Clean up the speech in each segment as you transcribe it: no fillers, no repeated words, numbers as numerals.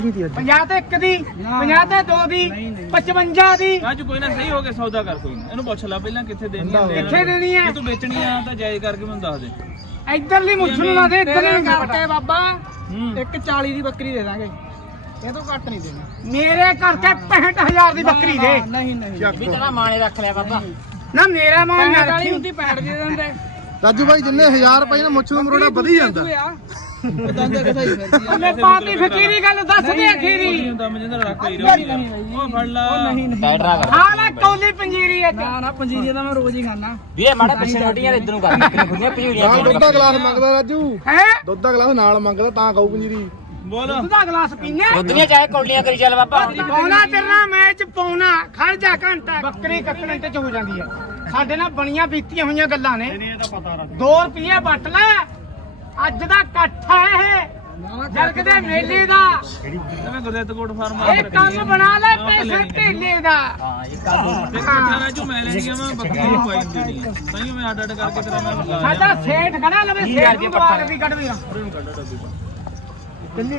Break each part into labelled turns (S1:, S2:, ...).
S1: 50 ਤੇ 1 ਦੀ 50 ਤੇ 2 ਦੀ 55 ਦੀ
S2: ਅੱਜ ਕੋਈ ਨਾ ਸਹੀ ਹੋ ਕੇ ਸੌਦਾ ਕਰ ਕੋਈ ਨਾ ਇਹਨੂੰ ਪੁੱਛ ਲੈ ਪਹਿਲਾਂ ਕਿੱਥੇ ਦੇਣੀ ਹੈ
S1: ਕਿੱਥੇ ਦੇਣੀ ਹੈ
S2: ਜੇ ਤੂੰ ਵੇਚਣੀ ਆ ਤਾਂ ਜਾਇਜ਼ ਕਰਕੇ ਮੈਨੂੰ ਦੱਸ ਦੇ
S1: ਇੱਧਰਲੀ ਮੁੱਛ ਨੂੰ ਲਾ ਦੇ ਇੱਧਰਲੀ
S3: ਕਰਕੇ ਬਾਬਾ 140 ਦੀ ਬੱਕਰੀ ਦੇ ਦਾਂਗੇ ਇਹ ਤੋਂ ਘੱਟ ਨਹੀਂ ਦੇਣੀ
S1: ਮੇਰੇ ਕਰਕੇ 65000 ਦੀ ਬੱਕਰੀ ਦੇ
S3: ਨਹੀਂ ਵੀ ਤੇਰਾ ਮਾਣੇ ਰੱਖ ਲਿਆ ਬਾਬਾ
S1: ਨਾ ਮੇਰਾ ਮਾਂ ਨਾ ਰੱਖੀ
S3: ਹੁੰਦੀ 65 ਦੇ ਦਿੰਦੇ
S4: ਰਾਜੂ ਭਾਈ ਜਿੰਨੇ 1000 ਰੁਪਏ ਨਾਲ ਮੁੱਛ ਨੂੰ ਮਰੋੜਾ ਵਧੀ ਜਾਂਦਾ
S3: ਦੰਦ ਕਿਥੇ ਹੀ ਫਿਰਦੀ
S1: ਮੈਂ ਪਾਤੀ ਫਕੀਰੀ ਗੱਲ ਦੱਸ ਦੇ ਅਖੀਰੀ
S2: ਹੁੰਦਾ ਮਨਿੰਦਰ ਰੱਖ ਲਈ ਉਹ ਫੜ ਲਾ
S1: ਹਾਂ ਨਾ ਕੌਲੀ ਪੰਜੀਰੀ ਹੈ
S3: ਨਾ ਪੰਜੀਰੀ ਦਾ ਮੈਂ ਰੋਜ਼ ਹੀ ਖਾਣਾ
S5: ਵੀਰੇ ਮਾੜਾ ਪਿੱਛੇ ਛੋਟੀਆਂ ਇਧਰ ਨੂੰ ਕਰ ਬੱਕਰੀਆਂ ਖੁੱਲੀਆਂ ਪੰਜੀਰੀਆਂ
S4: ਨਾਲ ਦੁੱਧ ਦਾ ਗਲਾਸ ਮੰਗਦਾ ਰਾਜੂ
S1: ਹੈ
S4: ਦੁੱਧ ਦਾ ਗਲਾਸ ਨਾਲ ਮੰਗਦਾ ਤਾਂ ਖਾਊ ਪੰਜੀਰੀ
S2: ਬੋਲ
S1: ਦੁੱਧ ਦਾ ਗਲਾਸ ਪੀਨੇ
S5: ਦੁੱਧੀਆਂ ਚਾਹੇ ਕੌਲੀਆਂ ਕਰੀ ਚੱਲ ਬਾਬਾ
S1: ਪੌਣਾ ਤੇਰਾ ਮੈਚ ਪੌਣਾ ਖੜ ਜਾ ਘੰਟਾ ਬੱਕਰੀ ਕੱਟਣ ਤੇ ਚ ਹੋ ਜਾਂਦੀ ਹੈ ਸਾਡੇ ਨਾਲ ਬਣੀਆਂ ਬੀਤੀਆਂ ਹੋਈਆਂ ਗੱਲਾਂ ਨੇ 2 ਰੁਪਏ ਵੱਟ ਲੈ ਅੱਜ ਦਾ ਇਕੱਠ ਹੈ ਇਹ ਜਰਗ ਦੇ ਮੇਲੇ ਦਾ
S2: ਮੈਂ ਗੁਰਦੇਵ ਫਾਰਮ
S1: ਇਹ ਕੰਮ ਬਣਾ ਲੈ ਪੈਸੇ ਢੇਲੇ ਦਾ
S5: ਹਾਂ ਇਹ ਕੰਮ
S2: ਦੇਖ ਬੱਚਾ ਜੋ ਮੈਂ ਲੈਣੀ ਆ ਮੈਂ ਬੱਕਰੀ ਨੂੰ ਖਵਾਈ ਦੇਣੀ ਆ ਤਾਂ ਹੀ ਮੈਂ ਅੱਡ ਕਰਕੇ ਤੇਰਾ ਮੈਂ ਲਾ
S1: ਸਾਡਾ ਸੇਠ ਖੜਾ ਲਵੇ ਸੇਠ ਨੂੰ ਦਵਾ ਕੇ ਕੱਢ ਵੀਰਾ
S2: ਉਹਨੂੰ ਕੱਢ ਡੱਬੀ
S1: ਕਿੰਨੇ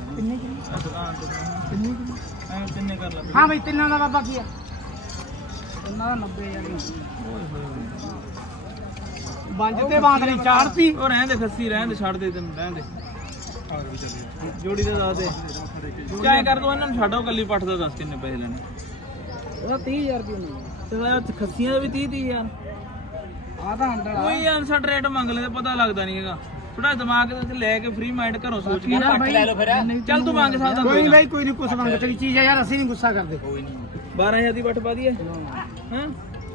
S2: ਕਿੰਨੇ ਕਰ ਲਾ
S1: ਹਾਂ ਬਈ ਤਿੰਨਾਂ ਦਾ ਬਾਬਾ ਕੀ ਹੈ
S3: ਉਹਨਾਂ ਦਾ 90000
S1: ਬੰਜ ਤੇ ਬਾਂਦਰੀ ਚਾੜਤੀ
S2: ਉਹ ਰਹਿਣ ਦੇ ਖੱਸੀ ਰਹਿਣ ਦੇ ਛੱਡ ਦੇ ਤੈਨੂੰ ਰਹਿਣ ਦੇ ਜੋੜੀ ਦੇ ਦੱਸ ਦੇ ਚਾਹੇ ਕਰ ਦੋ ਇਹਨਾਂ ਨੂੰ ਛੱਡੋ ਕੱਲੀ ਪੱਠ ਦਾ ਦੱਸ ਕਿੰਨੇ ਪੈਸੇ ਲੈਣੇ
S3: ਉਹਦਾ 30000 ਰੁਪਏ ਨਹੀਂ
S2: ਤੇ ਉਹ ਖੱਸੀਆਂ ਦੇ ਵੀ 30 ਯਾਰ
S3: ਆ ਤਾਂ ਹੰਡਲ
S2: ਕੋਈ ਅਨਸਟ ਰੇਟ ਮੰਗ ਲੈ ਤੇ ਪਤਾ ਲੱਗਦਾ ਨਹੀਂ ਹੈਗਾ ਥੋੜਾ ਦਿਮਾਗ ਤੇ ਲੈ ਕੇ ਫ੍ਰੀ ਮਾਈਂਡ ਘਰੋਂ ਸੋਚ ਕੇ
S5: ਪੱਟ ਲੈ ਲਓ ਫਿਰ
S2: ਚੱਲ ਤੂੰ ਮੰਗ ਸਕਦਾ
S1: ਕੋਈ ਨਹੀਂ ਕੋਈ ਨਹੀਂ ਕੁਛ ਮੰਗ ਤੇਰੀ ਚੀਜ਼ ਹੈ ਯਾਰ ਅਸੀਂ ਨਹੀਂ ਗੁੱਸਾ ਕਰਦੇ
S2: 12000 ਦੀ ਵੱਟ ਪਾ ਦਈਏ ਹਾਂ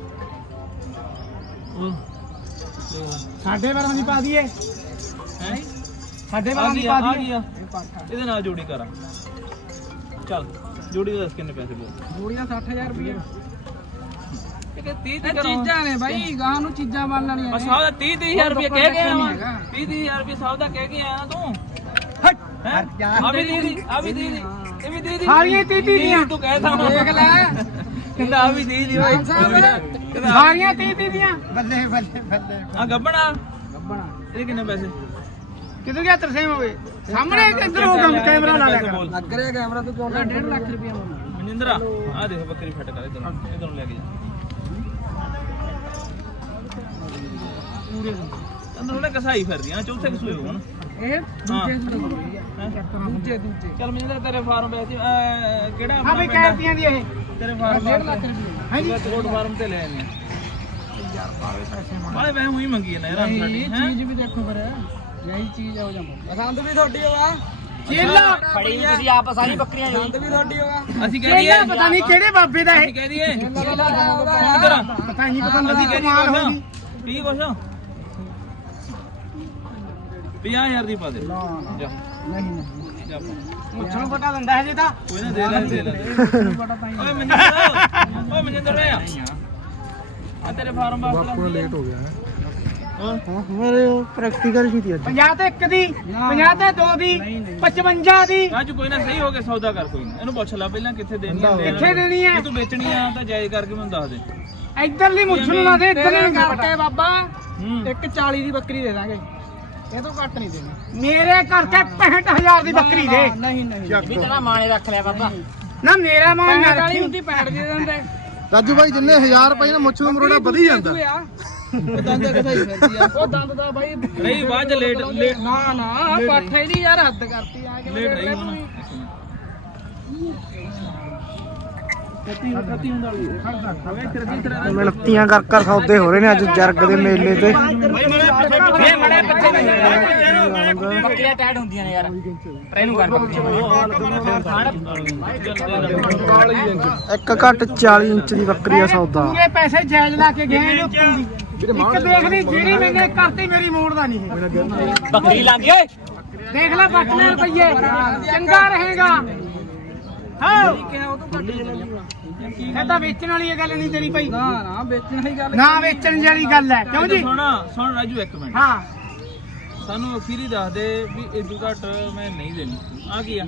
S1: ਸਾਡੇ ਵਾਰਾਂ ਦੀ ਪਾ ਦਈਏ
S2: ਹੈ
S1: ਸਾਡੇ ਵਾਰਾਂ ਦੀ ਪਾ ਦਈਏ
S2: ਇਹਦੇ ਨਾਲ ਜੋੜੀ ਕਰਾਂ ਚੱਲ ਜੋੜੀ ਦਾ ਦੱਸ ਕਿੰਨੇ ਪੈਸੇ ਬੋਲ
S3: ਗੋਲੀਆਂ 60000 ਰੁਪਏ
S2: ਇਹ 30 ਦੀ
S3: ਇਹ
S2: ਕਰਾਂ
S3: ਚੀਜ਼ਾਂ ਨੇ ਬਾਈ ਗਾਂ ਨੂੰ ਚੀਜ਼ਾਂ ਬਣ ਲੈਣੀਆਂ
S2: ਆ ਸਾਹ ਦਾ 30000 ਰੁਪਏ ਕਹਿ ਕੇ ਆਇਆ 30000 ਰੁਪਏ ਸਾਹ ਦਾ ਕਹਿ ਕੇ ਆਇਆ ਤੂੰ ਆ ਵੀ ਦੀ ਆ ਵੀ ਦੀ ਇਹ ਵੀ ਦੀ
S1: ਸਾਰੀਆਂ 30 ਦੀਆਂ
S2: ਤੂੰ ਕਹਿਦਾ ਦੇਖ ਲੈ ਕਹਿੰਦਾ ਆ ਵੀ ਦੀ ਓਏ
S1: ਸਾਰੀਆਂ 30 ਦੀਆਂ ਬੱਲੇ ਬੱਲੇ ਬੱਲੇ
S2: ਆ ਗੱਬਣਾ
S3: ਗੱਬਣਾ
S2: ਇਹ ਕਿੰਨੇ ਪੈਸੇ
S1: ਕਿੱਧਰ ਗਿਆ ਤਰਸੇਮ ਹੋਵੇ ਸਾਹਮਣੇ ਕਿੱਧਰ ਹੋ ਕੰਮ ਕੈਮਰਾ ਲਾ ਲਿਆ ਕਰ
S3: ਲੱਗ ਰਿਹਾ ਕੈਮਰਾ ਤੇ ਕੋਲ 1.5 ਲੱਖ ਰੁਪਏ
S2: ਮਨਿੰਦਰਾ ਆ ਦੇਖ ਬੱਕਰੀ ਫਿੱਟ ਕਰ ਇਧਰੋਂ ਲੈ ਕੇ ਜਾ ਪੂਰੇ ਅੰਦਰ ਉਹਨੇ ਕਸਾਈ ਫਿਰਦੀਆਂ ਚੌਥੇ ਕਸੂਏ ਹੋਣ
S3: ਇਹ ਦੂਜੇ
S2: ਚੱਲ ਮਨਿੰਦਰ ਤੇਰੇ ਫਾਰਮ ਵਿੱਚ ਕਿਹੜਾ
S1: ਹਾਂ ਬਈ ਕੈਰਤੀਆਂ ਦੀ ਇਹ
S2: ਤੇਰੇ ਫਾਰਮ
S3: 1.5 ਲੱਖ ਰੁਪਏ
S2: ਹਾਂਜੀ ਕੋਟ ਫਾਰਮ ਤੇ ਲੈ ਆਨੇ ਵਾਲੇ ਵੈਸੇ ਉਹੀ ਮੰਗੀ ਨਾ ਯਾਰ ਸਾਡੀ
S3: ਇਹ ਚੀਜ਼ ਵੀ ਦੇਖੋ ਫਿਰ ਯਹੀ ਚੀਜ਼ ਹੋ ਜਾਂਦਾ ਪਸੰਦ ਵੀ ਤੁਹਾਡੀ ਹੋਵਾ
S1: ਚੇਲਾ
S5: ਫੜੀ ਵੀ ਤੁਸੀਂ ਆਪ ਸਾਰੀ ਬੱਕਰੀਆਂ
S3: ਪਸੰਦ ਵੀ ਤੁਹਾਡੀ ਹੋਵਾ
S2: ਅਸੀਂ ਕਹਿ ਦਈਏ
S1: ਪਤਾ ਨਹੀਂ ਕਿਹੜੇ ਬਾਬੇ ਦਾ
S2: ਅਸੀਂ
S1: ਇਹ
S2: ਕਹਿ ਦਈਏ
S3: ਉਹਦਾ
S1: ਪਤਾ ਨਹੀਂ ਪਸੰਦ ਦੀ ਕਮਾਲ ਹੋਈ
S2: ਠੀਕ ਕੁਛ 50000 ਦੀ ਪਾ ਦੇ ਜਾ
S3: ਨਹੀਂ
S2: ਜਾ
S1: ਪੁੱਛਣ ਪਤਾ ਲੰਦਾ ਹੈ ਜੀ ਤਾਂ
S2: ਕੋਈ ਨਾ ਦੇ ਲੈ ਓਏ ਮਨਿੰਦਰ ਆ ਤੇਰੇ ਫਾਰਮ ਬਾਪੂ
S4: ਲੇਟ ਹੋ ਗਿਆ ਹੈ
S2: ਹੋਰ
S4: ਮੇਰੇ ਪ੍ਰੈਕਟੀਕਲ ਸੀ
S1: 50 ਤੇ 1 ਦੀ 50 ਤੇ 2 ਦੀ 55 ਦੀ
S2: ਅੱਜ ਕੋਈ ਨਾ ਸਹੀ ਹੋ ਕੇ ਸੌਦਾ ਕਰ ਕੋਈ ਨਾ ਇਹਨੂੰ ਪੁੱਛ ਲੈ ਪਹਿਲਾਂ ਕਿੱਥੇ ਦੇਣੀ ਹੈ
S1: ਕਿੱਥੇ ਦੇਣੀ ਹੈ
S2: ਜੇ ਤੂੰ ਵੇਚਣੀ ਆ ਤਾਂ ਜਾਇਜ਼ ਕਰਕੇ ਮੈਨੂੰ ਦੱਸ ਦੇ
S1: ਇੱਧਰਲੀ ਮੁੱਛ ਨੂੰ ਲਾ ਦੇ ਇੱਧਰਲੀ
S3: ਕਰਕੇ ਬਾਬਾ
S2: ਹੂੰ
S3: 140 ਦੀ ਬੱਕਰੀ ਦੇ ਦਾਂਗੇ ਇਹ ਤੋਂ ਘੱਟ ਨਹੀਂ ਦੇਣੀ
S1: ਮੇਰੇ ਕਰਕੇ 65000 ਦੀ ਬੱਕਰੀ ਦੇ
S3: ਨਹੀਂ
S5: ਵੀ ਤੇਰਾ ਮਾਣੇ ਰੱਖ ਲਿਆ ਬਾਬਾ
S1: ਨਾ ਮੇਰਾ ਮਾਂ ਨਾ ਰੱਖੀ
S3: ਹੁੰਦੀ 65 ਦੇ ਦਿੰਦੇ
S4: ਰਾਜੂ ਭਾਈ ਜਿੰਨੇ 1000 ਰੁਪਏ ਨਾਲ ਮੁੱਛ ਨੂੰ ਮਰੋੜਾ ਵਧੀ ਜਾਂਦਾ
S3: ਦੰਦ ਕਿਥੇ ਹੀ ਫਿਰਦੀ ਆ ਉਹ ਦੰਦ ਦਾ ਬਾਈ
S2: ਨਹੀਂ ਬਾਅਦ ਚ ਲੇਟ
S3: ਨਾ ਨਾ ਪੱਠੇ ਦੀ ਯਾਰ ਹੱਦ ਕਰਤੀ ਆ ਕੇ
S2: ਲੇਟ ਰਹੀ ਹੁਣ
S4: ਮਿਣਤੀਆਂ ਕਰ ਸੌਦੇ ਹੋ ਰਹੇ ਨੇ ਅੱਜ ਜਰਗ ਦੇ ਮੇਲੇ ਤੇ
S2: ਇਹ ਮੜੇ ਪਿੱਛੇ
S5: ਬੱਕਰੀਆਂ ਟਾਈਟ ਹੁੰਦੀਆਂ ਨੇ ਯਾਰ ਇਹਨੂੰ ਕਰ
S4: ਇੱਕ ਘੱਟ 40 ਇੰਚ ਦੀ ਬੱਕਰੀ ਆ ਸੌਦਾ
S1: ਪੂਰੇ ਪੈਸੇ ਜਾਇਜ਼ ਲਾ ਕੇ ਗਏ ਨੇ ਉੱਤੋਂ ਦੀ ਇੱਕ ਦੇਖ ਲਈ ਜਿਹੜੀ ਮੈਨੇ ਕਰਤੀ ਮੇਰੀ ਮੋੜ ਦਾ ਨਹੀਂ ਇਹ
S5: ਬੱਕਰੀ ਲਾਂਦੀ ਓਏ
S1: ਦੇਖ ਲੈ ਬੱਟ ਲੈ ਰੁਪਈਏ ਚੰਗਾ ਰਹੇਗਾ ਹਾਂ ਇਹ ਤਾਂ ਵੇਚਣ ਵਾਲੀ ਇਹ ਗੱਲ ਨਹੀਂ ਤੇਰੀ ਭਾਈ
S3: ਨਾ ਨਾ ਵੇਚਣ ਵਾਲੀ ਗੱਲ
S1: ਨਾ ਵੇਚਣ ਵਾਲੀ ਗੱਲ ਹੈ ਕਿਉਂ ਜੀ
S2: ਸੁਣ ਰਾਜੂ ਇੱਕ ਮਿੰਟ
S1: ਹਾਂ
S2: ਸਾਨੂੰ ਅਖੀਰੀ ਦੱਸ ਦੇ ਵੀ ਇਦੋਂ ਘੱਟ ਮੈਂ ਨਹੀਂ ਦੇਣੀ ਆ ਕੀ ਆ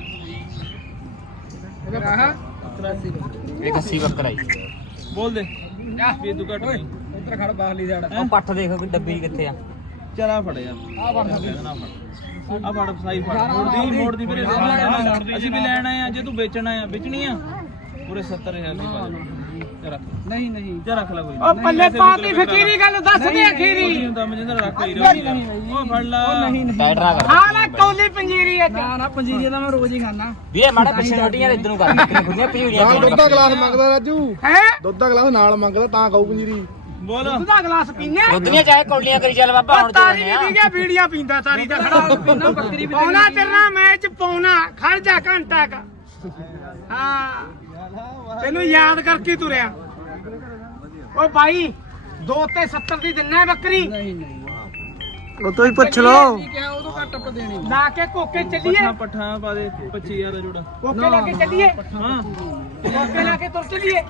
S5: ਇਹ ਕੱਸੀ ਬੱਕਰਾ ਈ
S2: ਬੋਲ ਦੇ ਵੀ ਇਦੋਂ ਘੱਟ ਨਹੀਂ
S3: ਉੱਤਰ ਖੜ ਬਾਹਲੀ ਸਾਈਡ
S5: ਉਹ ਪੱਠ ਦੇਖ ਕੋਈ ਡੱਬੀ ਕਿੱਥੇ ਆ
S2: ਚਲਾ ਫੜ ਯਾਰ
S3: ਆ ਫੜ
S2: ਨਾ ਫੜ ਆ ਫੜ ਸਾਈ ਫੜ ਮੋੜ ਦੀ ਵੀਰੇ ਅਸੀਂ ਵੀ ਲੈਣ ਆਏ ਆ ਜੇ ਤੂੰ ਵੇਚਣਾ ਆ ਵੇਚਣੀ ਆ ਪੂਰੇ 70000 ਦੀ ਪਾ ਦੇ ਰੱਖ
S3: ਨਹੀਂ ਨਹੀਂ
S2: ਜਾ ਰੱਖ ਲੈ ਕੋਈ
S1: ਉਹ ਪੱਲੇ ਪਾਤੀ ਫਕੀਰੀ ਗੱਲ ਦੱਸ ਦੇ ਅਖੀਰੀ
S2: ਹੁੰਦਾ ਮਨਜਿੰਦਰ ਰੱਖ ਹੀ ਰਹੀ ਉਹ ਫੜ ਲਾ
S5: ਟਾਈਟਰਾ ਕਰ
S1: ਖਾ ਲੈ ਕੌਲੀ ਪੰਜੀਰੀ ਐ
S3: ਨਾ ਪੰਜੀਰੀ ਦਾ ਮੈਂ ਰੋਜ਼ ਹੀ ਖਾਣਾ
S5: ਵੀਰੇ ਮਾੜਾ ਪਿੱਛੇ ਛੋਟੀਆਂ ਇਧਰ ਨੂੰ ਕਰ ਬੱਕਰੀਆਂ ਖੁੱਲੀਆਂ ਭਜੂੜੀਆਂ
S4: ਨਾਲ ਦੁੱਧ ਦਾ ਗਲਾਸ ਮੰਗਦਾ ਰਾਜੂ
S1: ਹੈ
S4: ਦੁੱਧ ਦਾ ਗਲਾਸ ਨਾਲ ਮੰਗਦਾ ਤਾਂ ਖਾਊ ਪੰਜੀਰੀ
S2: ਬੋਲ
S1: ਦੁੱਧ ਦਾ ਗਲਾਸ ਪੀਨੇ
S5: ਦੁੱਧ ਦੀਆਂ ਚਾਹੇ ਕੌਲੀਆਂ ਕਰੀ ਚੱਲ ਬਾਬਾ ਹੁਣ
S1: ਤਾਰੀ
S5: ਤੇ
S1: ਨਹੀਂ ਦੀਗਾ ਬੀੜੀਆਂ ਪੀਂਦਾ ਤਾਰੀ ਦਾ ਖੜਾ
S3: ਪੀਣਾ ਬੱਕਰੀ ਵੀ
S1: ਪੌਣਾ ਤੇਰਾ ਮੈਚ ਪੌਣਾ ਖੜ ਜਾ ਘੰਟਾ ਕ ਹਾਂ ਤੈਨੂੰ ਯਾਦ ਕਰਕੇ ਤੁਰਿਆ ਓ ਬਾਈ 2 ਤੇ 70 ਦੀ ਦਿੰਨਾ ਬੱਕਰੀ
S3: ਨਹੀਂ ਨਹੀਂ
S4: ਉਹ ਤੋਂ ਹੀ ਪੁੱਛ ਲਓ
S3: ਕੀ ਕਿਹਾ ਉਦੋਂ ਘੱਟ ਆਪਾਂ ਦੇਣੀ
S1: ਲਾ ਕੇ ਕੋਕੇ ਚੱਲੀਏ
S2: ਪੱਠਾ ਪਾ ਦੇ 25000 ਦਾ ਜੋੜਾ
S1: ਕੋਕੇ ਲਾ ਕੇ ਚੱਲੀਏ
S2: ਹਾਂ
S1: ਕੋਕੇ ਲਾ ਕੇ ਤੁਰ ਚੱਲੀਏ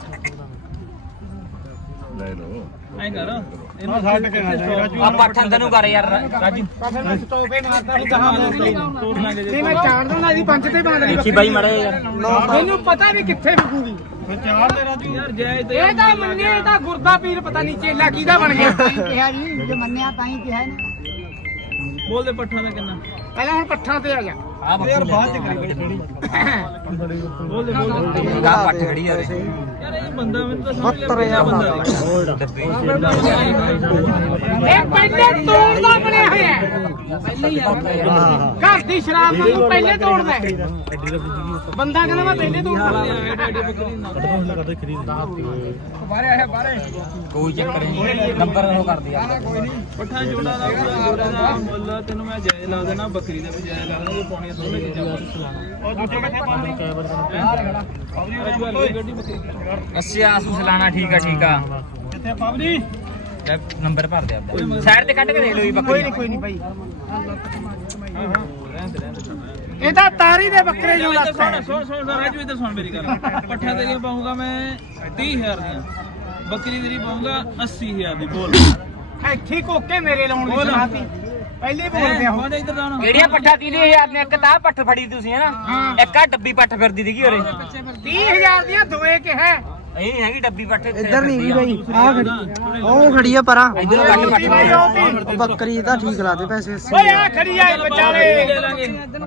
S2: ਐਂ ਕਰ
S1: ਨਾ ਛੱਡ ਕੇ ਨਾ ਜਾਏ
S5: ਆ ਪੱਠ ਅੰਦਰ ਨੂੰ ਕਰ ਯਾਰ ਰਾਜੂ
S1: ਫਿਰ ਮੈਂ ਸਟੋਪੇ ਮਾਰਦਾ ਸੀ ਕਹਾਂ
S2: ਤੋੜ ਲਾਂਗੇ
S1: ਨਹੀਂ ਮੈਂ ਚਾੜ ਦੂੰਗਾ ਇਹਦੀ ਪੰਜ ਤੇ ਬਾਂਧ ਲਈ
S5: ਦੇਖੀ ਬਾਈ ਮਾੜੇ ਯਾਰ
S1: ਮੈਨੂੰ ਪਤਾ ਵੀ ਕਿੱਥੇ ਵਿਕੂਗੀ
S2: ਫਿਰ ਚਾਰ ਦੇ ਰਾਜੂ ਯਾਰ ਜਾਇਜ਼ ਤੇ
S1: ਇਹ ਤਾਂ ਮੰਨੇ ਇਹ ਤਾਂ ਗੁਰਦਾ ਪੀਰ ਪਤਾ ਨਹੀਂ ਚੇਲਾ ਕਿਹਦਾ ਬਣ ਗਿਆ
S3: ਕਿਹਾ ਜੀ ਜੇ ਮੰਨਿਆ ਤਾਂ ਹੀ ਕਿਹਾ ਨਾ
S2: ਬੋਲ ਦੇ ਪੱਠਾ ਦਾ ਕਿੰਨਾ
S1: ਪਹਿਲਾਂ ਹੁਣ ਪੱਠਾਂ ਤੇ ਆ ਜਾ
S5: ਆ ਬੱਕਰੀ ਬਾਅਦ ਚ ਕਰੀ
S2: ਬੋਲ ਦੇ
S5: ਗਾ ਪੱਠ ਖੜੀ ਆ ਰੇ
S2: ਯਾਰ ਇਹ ਬੰਦਾ ਮੈਨੂੰ ਤਾਂ ਸਮਝ ਲਿਆ ਬੰਦਾ
S5: ਡੱਬੀ
S1: ਇਹ ਪਹਿਲੇ ਤੋੜਦਾ ਬਣਿਆ ਹੋਇਆ ਹੈ।
S3: ਪਹਿਲੇ ਹੀ ਆ
S1: ਘਰ ਦੀ ਸ਼ਰਾਬ ਨੂੰ ਪਹਿਲੇ ਤੋੜਦਾ ਹੈ। ਬੰਦਾ ਕਹਿੰਦਾ ਮੈਂ ਪਹਿਲੇ ਤੋੜਦਾ
S3: ਬਾਹਰ ਆਇਆ ਬਾਹਰ
S5: ਕੋਈ ਚੱਕਰ ਨਹੀਂ ਨੰਬਰ ਉਹ ਕਰ ਦੇ ਯਾਰ
S2: ਪੱਠਾ ਜੋੜਾ ਦਾ ਜੋੜਾ ਦਾ ਮੁੱਲ ਤੈਨੂੰ ਮੈਂ ਜਾਇਜ਼ ਲਾ ਦੇਣਾ ਬੱਕਰੀ ਦਾ ਵੀ ਜਾਇਜ਼ ਲਾ ਦੇਣਾ ਇਹ ਪਾਉਣੀਆਂ ਦੋਵੇਂ ਚੀਜ਼ਾਂ ਉਹ ਦੂਜੇ ਕਿੱਥੇ ਪਾਉਂਦੇ ਗੱਡੀ ਬੱਕਰੀ
S5: ਅੱਛਾ ਆਸੂ ਸਲਾਣਾ ਠੀਕ ਆ
S2: ਕਿੱਥੇ ਪਾਵਲੀ
S5: ਲੈ ਨੰਬਰ ਭਰ ਦੇ ਆਪਦਾ ਸਾਈਡ ਤੇ ਕੱਢ ਕੇ ਦੇਖ ਲਓ ਜੀ ਬੱਕਰੀ
S1: ਕੋਈ ਨਹੀਂ ਬਾਈ ਇਹ ਤਾਂ ਤਾਰੀ ਦੇ ਬੱਕਰੇ ਜੋ ਲੱਤ ਹੈ
S2: ਸੁਣ ਰਾਜੂ ਇੱਧਰ ਸੁਣ ਮੇਰੀ ਗੱਲ ਪੱਠਾ ਤੇਰੀਆਂ ਪਾਉਂਗਾ ਮੈਂ 30000 ਦੀਆਂ ਬੱਕਰੀ ਤੇਰੀ ਪਾਉਂਗਾ 80000 ਦੀ ਬੋਲ
S1: ਇੱਥੇ ਕੋਕੇ ਮੇਰੇ ਲਾਉਣ ਦੀ ਸੁਣਾਤੀ ਪਹਿਲੇ ਬੋਲਦੇ ਆ
S2: ਹੁਣ ਇੱਧਰ ਆਉਣਾ
S5: ਕਿਹੜੀਆਂ ਪੱਠਾ 30000 ਨੇ ਇੱਕ ਤਾਂ ਪੱਠ ਫੜੀ ਤੁਸੀਂ ਹੈ ਨਾ ਇੱਕ ਆ ਡੱਬੀ ਪੱਠ ਫਿਰਦੀ ਸੀਗੀ ਉਰੇ
S1: 30000 ਦੀਆਂ ਦੋਏ ਕਿ ਹੈ
S5: ਇਹ ਨਹੀਂ ਹੈਗੀ ਡੱਬੀ ਪੱਠ
S3: ਇੱਧਰ ਨਹੀਂ ਬਈ ਆ ਖੜੀ ਉਹ ਖੜੀ ਆ ਪਰਾਂ
S5: ਇੱਧਰ ਨੂੰ ਕੱਟ ਪੱਠ
S3: ਉਹ ਬੱਕਰੀ ਦਾ ਠੀਕ ਲਾ ਦੇ ਪੈਸੇ
S1: ਓਏ ਆ ਖੜੀ ਆ ਵਿਚਾਲੇ
S2: ਲੈ ਲਾਂਗੇ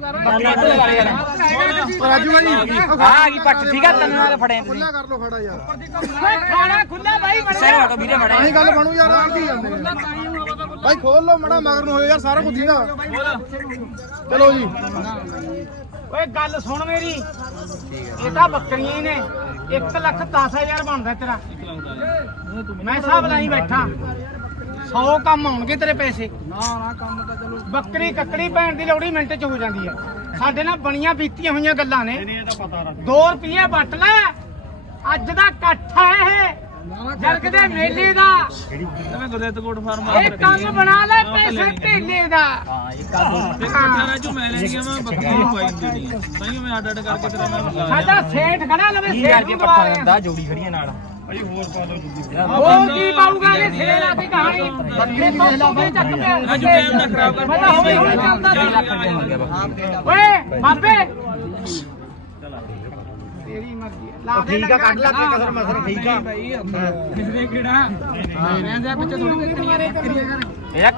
S4: ਰਾਜੂ ਭਾਈ
S5: ਆ ਗਈ ਪੱਠ ਠੀਕ ਆ ਤੈਨੂੰ ਨਾਲ ਫੜੇ ਤੁਸੀਂ
S4: ਖੁੱਲਾ ਕਰ ਲੋ ਖੜਾ ਯਾਰ
S1: ਓਏ ਖਾਣਾ ਖੁੱਲਾ ਬਾਈ
S5: ਸਿਰ ਹਟੋ ਵੀਰੇ ਮੜੇ
S4: ਆਹੀ ਗੱਲ ਬਣੂ ਯਾਰ ਆਂਦੀ ਜਾਂਦੇ ਭਾਈ ਖੋਲ ਲੋ ਮੜਾ ਮਗਰ ਨੂੰ ਹੋਏ ਯਾਰ ਸਾਰਾ ਕੁਝ ਦੀਦਾ ਚਲੋ ਜੀ
S1: ਓਏ ਗੱਲ ਸੁਣ ਮੇਰੀ ਇਹ ਤਾਂ ਬੱਕਰੀਆਂ ਹੀ ਨੇ 1,10,000 ਬਣਦਾ ਤੇਰਾ ਮੈਂ ਹਿਸਾਬ ਲਾਈ ਬੈਠਾ 100 ਕੰਮ ਆਉਣਗੇ ਤੇਰੇ ਪੈਸੇ
S3: ਨਾ ਕੰਮ ਤਾਂ ਚਲੋ
S1: ਬੱਕਰੀ ਕੱਕੜੀ ਪੈਣ ਦੀ ਲੋੜੀ ਮਿੰਟ ਚ ਹੋ ਜਾਂਦੀ ਹੈ ਸਾਡੇ ਨਾਲ ਬਣੀਆਂ ਬੀਤੀਆਂ ਹੋਈਆਂ ਗੱਲਾਂ ਨੇ 2 ਰੁਪਏ ਵੱਟ ਲੈ ਅੱਜ ਦਾ ਇਕੱਠ ਹੈ ਇਹ ਜਰਗ ਦੇ ਮੇਲੇ ਦਾ
S2: ਮੈਂ ਗੁਰਦੇਵ ਕੋਟ ਫਾਰਮ
S1: ਇਹ ਕੰਮ ਬਣਾ ਲੈ ਪੈਸੇ ਢੇਲੇ ਦਾ
S5: ਹਾਂ ਇਹ ਕੰਮ
S2: ਤੇ ਪੱਠਾ ਰਾਜੂ ਮੈਂ ਲੈ ਗਿਆ ਮੈਂ ਬੱਕਰੀ ਪਾਈ ਦੇਣੀ ਹੈ ਤਾਂ ਹੀ ਮੈਂ ਅੱਡ ਕਰਕੇ ਤੇਰਾ ਮੈਂ ਲਾ
S1: ਸਾਡਾ ਸੇਠ ਖੜਾ ਲਵੇ
S5: 30
S1: ਸੇਠ
S5: ਕਰਕੇ
S1: ਨੂੰ
S5: ਪੱਠਾ
S1: ਦਵਾ
S5: ਦਿੰਦਾ ਜੋੜੀ ਖੜੀਆਂ ਨਾਲ
S1: ਉਹ ਕੀ ਪਾਊਗਾ ਇਹ ਸੇਲ ਆ ਦੀ ਕਹਾਣੀ ਬੱਕਰੀ ਦੇਖ ਲਾ ਬਾਈ ਚੱਕ ਪਿਆ
S2: ਰਾਜੂ ਟਾਈਮ ਨਾ ਖਰਾਬ ਕਰ
S1: ਮੈਂ ਤਾਂ ਹੌਲੀ ਹੌਲੀ ਚੱਲਦਾ ਸੀ ਓਏ ਬਾਬੇ ਤੇਰੀ ਮਰਜ਼ੀ ਲਾ ਦੇ ਠੀਕ ਆ ਕੱਢ ਲਾ ਕੇ ਕਸਰ ਮਸਰ ਠੀਕ ਆ
S3: ਭਾਈ ਕਿਹੜੇ ਕਿਹੜਾ ਮੇਰੇ ਦੇ ਪਿੱਛੇ ਥੋੜੀ ਬੱਕਰੀਆਂ ਨੇ
S5: ਇਹਦਾ